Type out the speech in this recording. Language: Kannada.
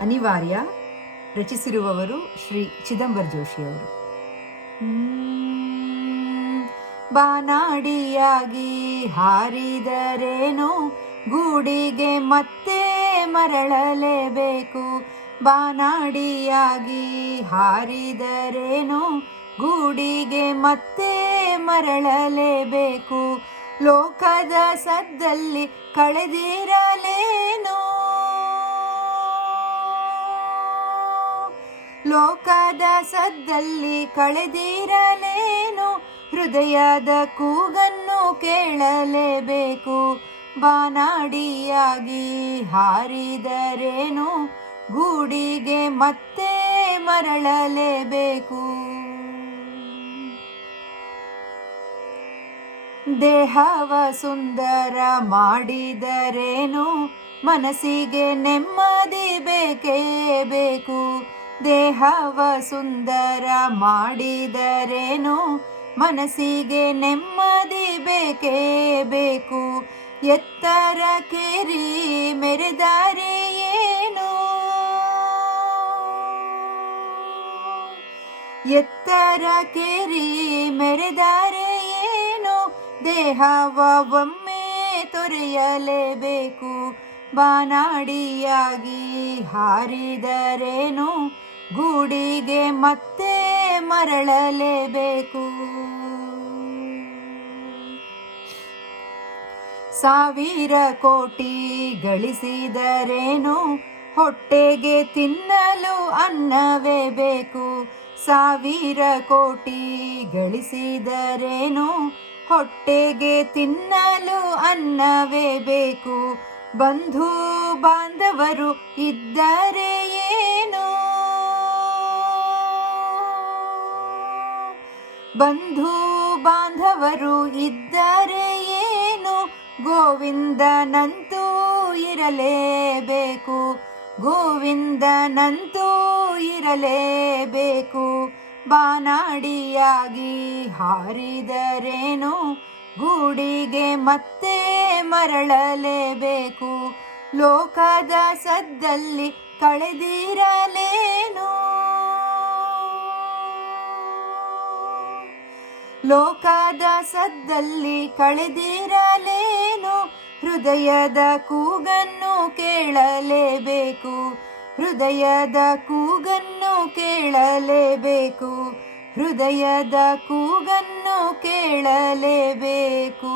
ಅನಿವಾರ್ಯ. ರಚಿಸಿರುವವರು ಶ್ರೀ ಚಿದಂಬರ ಜೋಶಿಯವರು. ಬಾನಾಡಿಯಾಗಿ ಹಾರಿದರೇನು ಗೂಡಿಗೆ ಮತ್ತೆ ಮರಳಲೇಬೇಕು. ಬಾನಾಡಿಯಾಗಿ ಹಾರಿದರೇನು ಗೂಡಿಗೆ ಮತ್ತೆ ಮರಳಲೇಬೇಕು. ಲೋಕದ ಸದ್ದಲ್ಲಿ ಕಳೆದಿರಲೇನು, ಲೋಕದ ಸದ್ದಲ್ಲಿ ಕಳೆದಿರಲೇನು. ಹೃದಯದ ಕೂಗನ್ನು ಕೇಳಲೇಬೇಕು. ಬಾನಾಡಿಯಾಗಿ ಹಾರಿದರೇನು ಗೂಡಿಗೆ ಮತ್ತೆ ಮರಳಲೇಬೇಕು. ದೇಹವ ಸುಂದರ ಮಾಡಿದರೇನು ಮನಸ್ಸಿಗೆ ನೆಮ್ಮದಿ ಬೇಕೇ ಬೇಕು. ದೇಹವ ಸುಂದರ ಮಾಡಿದರೇನು ಮನಸ್ಸಿಗೆ ನೆಮ್ಮದಿ ಬೇಕೇ ಬೇಕು. ಎತ್ತರಕ್ಕೇರಿ ಮೆರೆದರೆ ಏನು, ಎತ್ತರಕ್ಕೇರಿ ಮೆರೆದರೆ ಏನು. ದೇಹವ ಒಮ್ಮೆ ತೊರೆಯಲೇಬೇಕು. ಬಾನಾಡಿಯಾಗಿ ಹಾರಿದರೇನು ಗೂಡಿಗೆ ಮತ್ತೆ ಮರಳಲೇಬೇಕು. ಸಾವಿರ ಕೋಟಿ ಗಳಿಸಿದರೇನು ಹೊಟ್ಟೆಗೆ ತಿನ್ನಲು ಅನ್ನವೇ ಬೇಕು. ಸಾವಿರ ಕೋಟಿ ಗಳಿಸಿದರೇನು ಹೊಟ್ಟೆಗೆ ತಿನ್ನಲು ಅನ್ನವೇ ಬೇಕು. ಬಂಧು ಬಾಂಧವರು ಇದ್ದರೆ ಏನು, ಬಂಧು ಬಾಂಧವರು ಇದ್ದರೆ ಏನು. ಗೋವಿಂದನಂತೂ ಇರಲೇಬೇಕು, ಗೋವಿಂದನಂತೂ ಇರಲೇಬೇಕು. ಬಾನಾಡಿಯಾಗಿ ಹಾರಿದರೇನು ಗೂಡಿಗೆ ಮತ್ತೆ ಮರಳಲೇಬೇಕು. ಲೋಕದ ಸದ್ದಲ್ಲಿ ಕಳೆದಿರಲೇನು, ಲೋಕದ ಸದ್ದಲ್ಲಿ ಕಳೆದಿರಲೇನು. ಹೃದಯದ ಕೂಗನ್ನು ಕೇಳಲೇಬೇಕು, ಹೃದಯದ ಕೂಗನ್ನು ಕೇಳಲೇಬೇಕು, ಹೃದಯದ ಕೂಗನ್ನು ಕೇಳಲೇಬೇಕು.